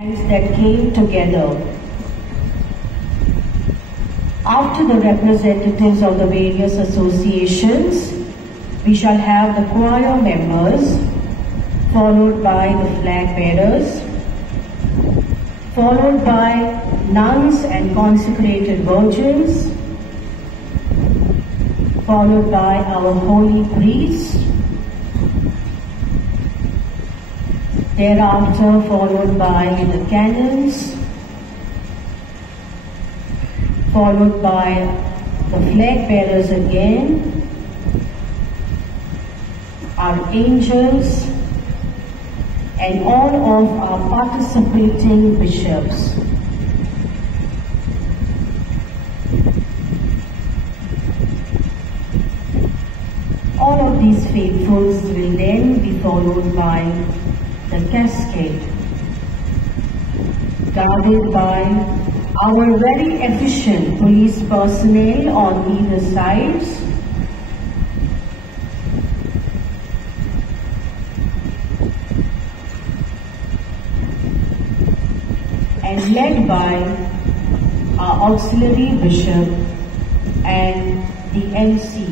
that came together. After the representatives of the various associations, we shall have the choir members, followed by the flag bearers, followed by nuns and consecrated virgins, followed by our holy priests, thereafter followed by the canons, followed by the flag bearers again, our angels, and all of our participating bishops. All of these faithfuls will then be followed by the cascade, guarded by our very efficient police personnel on either sides, and led by our auxiliary bishop and the MC.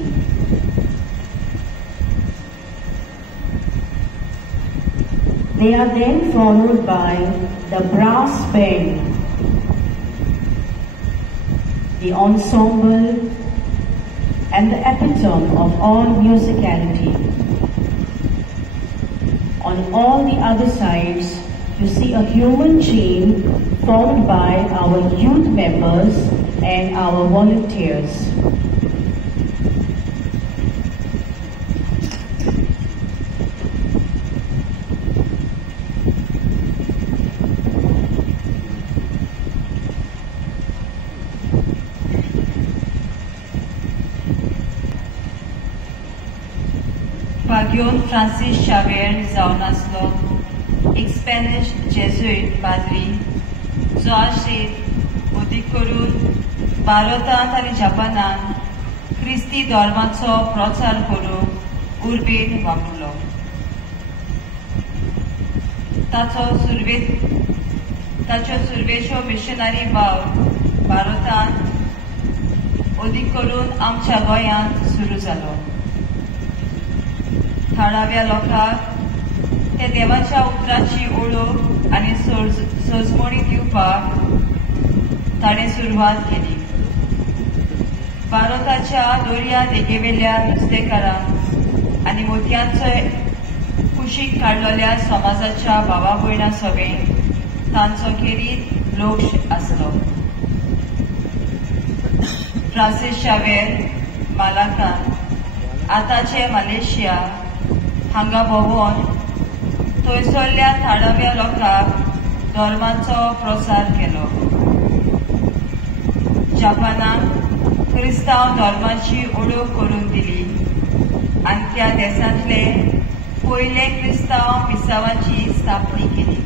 They are then followed by the brass band, the ensemble, and the epitome of all musicality. On all the other sides, you see a human chain formed by our youth members and our volunteers. Pagion Francis Xavier जावन आसलो, एक Spanish Jesuit पाद्री जो आशेत अदीक करून भारतांत आनी जपानांत ख्रिस्ती धर्माचो प्रचार करूंक उर्बेन वापरलो. ताच्यो सुरवेच्यो मिशनरी भाव भारतांत अदीक करून आमच्या गोंयांत सुरू जालो. थळाव्या लोकांक ते देवाच्या उतरांची ओळख आनी सजमणी दिवपाक ताणें सुरवात केली. भारताच्या दर्या देगेवेल्या नुस्तेकारांक आनी मोतयांचो कुशीक काडलेल्या समाजाच्या भावा भयणां सभेक तांचो खेरीत लोक आसलो. फ्रांसीस शावेर मालाकान आतांचे मलेशिया हांगा भोंवून थंयसरल्या थळाव्या लोकांक धर्माचो प्रसार केलो. जपानाक क्रिस्तांव धर्माची ओळख करून दिली आनी त्या देशांतले पयले क्रिस्तांव मिसावाची स्थापणी केली.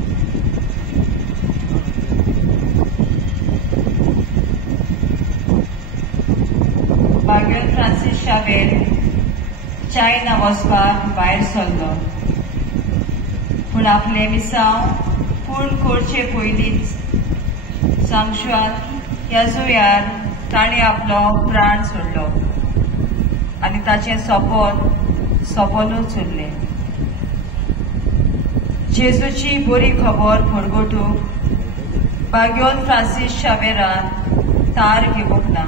मागीर फ्रांसीस शावेर चायना वचपाक भायर सरलो, पूण आपले मिसांव पूर्ण करचे पयलींच सांगशुआन ह्या जुंव्यार ताणें आपलो प्राण सोडलो आनी ताचें सोपोनूच उरलें. जेजूची बरी खबर परगटूंक पागियोन फ्रांसीस शावेरान तार घेवंक ना.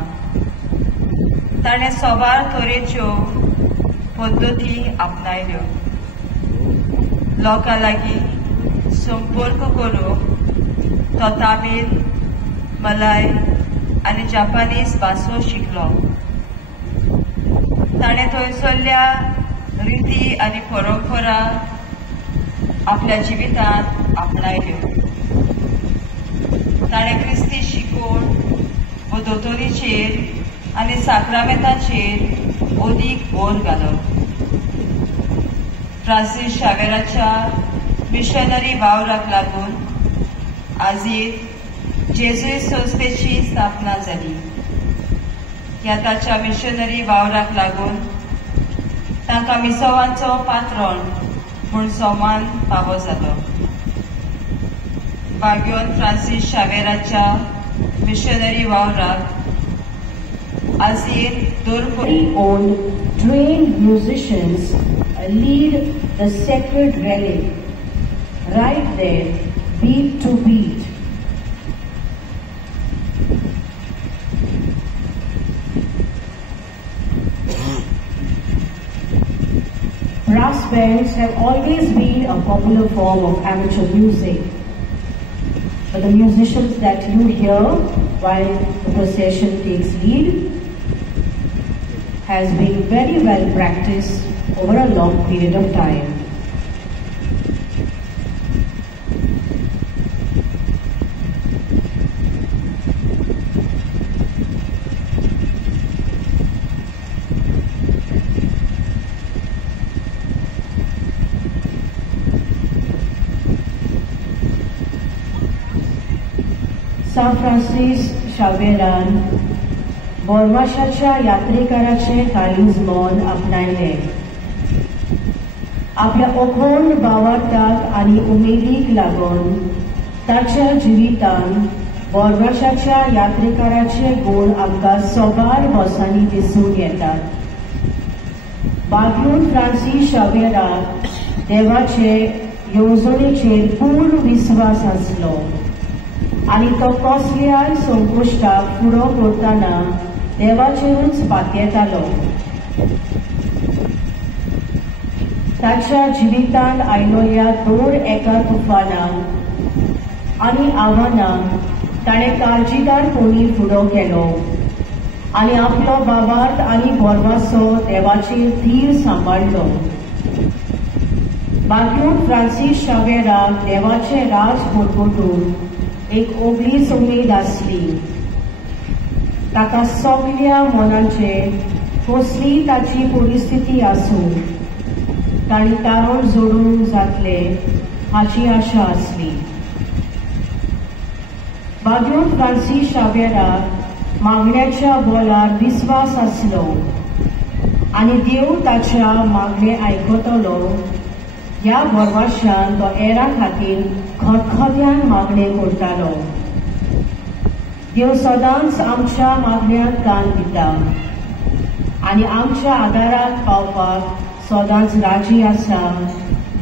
ताणें सोबार तरेच्यो पद्दती आपणायल्यो. लोकां लागीं संपर्क करूंक तो तामील, मलाय आनी जापानीज भासो शिकलो. ताणें थंयसरल्या रिती आनी परंपरा आपल्या जिवितांत आपणायल्यो. ताणें क्रिस्ती शिकवण व दोतोरीचेर आनी साक्रामेंतांचेर अदीक भर घालो. फ्रांसीस शावेराच्या मिशनरी वावराक लागून आजीर जेजुईत संस्थेची स्थापना जाली. ह्या ताच्या मिशनरी वावराक लागून तांकां मिसवांचो पात्रण म्हूण समान फावो जालो. बागयोन फ्रांसीस शावेराच्या मिशनरी वावराक आजयेन Very own trained musicians lead the sacred relic right there, beat to beat. Brass bands have always been a popular form of amateur music, but the musicians that you hear while the procession takes lead has been very well practiced over a long period of time. San Francis Xavieran बोरमाशाच्या यात्रेकाराचे काळीज मोल आपणायले. आपल्या अखंड भावार्थाक आनी उमेदीक लागून ताच्या जिवितान बोरमाशाच्या यात्रेकाराचे गुण आमकां सोबार वर्सांनी दिसून येतात. बागयोन फ्रांसीस शावेराक देवाचे येवजणेचेर पूर्ण विश्वास आसलो आनी तो कसल्याय संकश्टाक फुडो करतना देवाचेरूच पातयेतालो. ताच्या जिवितांत आयलो ह्या दर एका तुफानाक आनी आव्हानाक ताणें काळजीदारपणी फुडो केलो आनी आपलो भावार्थ आनी बोरमासो देवाचेर धीर सांबाळलो. बागयोन फ्रांसीस शावेराक देवाचे राज भोगवटून एक ओगळीच उमेद आसली. ताका सगळ्या मनाचे कसली ताची परिस्थिती आसूं ताणी तारण जोडूंक जातले हाची आशा आसली. बागयोन फ्रांसीस शावेराक मागण्याच्या बोलार विश्वास आसलो आनी देव ताच्या मागणे आयकतलो ह्या भरवशान तो एरा खातीर खतखत्यान मागणे करतालो. देव सदांच आमच्या मागण्यांक कान दिता आनी आमच्या आदाराक पावपाक सदांच राजी आसा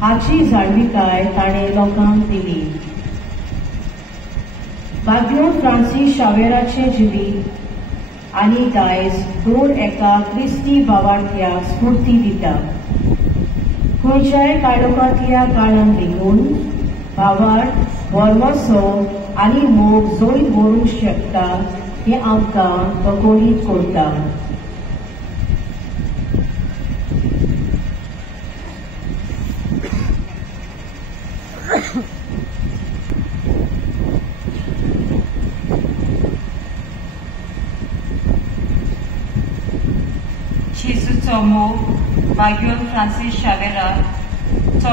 हाची जाणविकाय ताणें लोकांक दिली. बागयोन फ्रांसीस शावेराचें जिवीत आनी दायज दर एका क्रिस्ती भावार्थ्याक स्फूर्ती दिता. खंयच्याय काळोखांतल्या काळान देखून भावार्थ, बोरमासो आनी मोग जंय व्हरूंक शकता हें आमकां बकळीत करता. जेजूचो मोग बागयोन फ्रांसीस शावेराक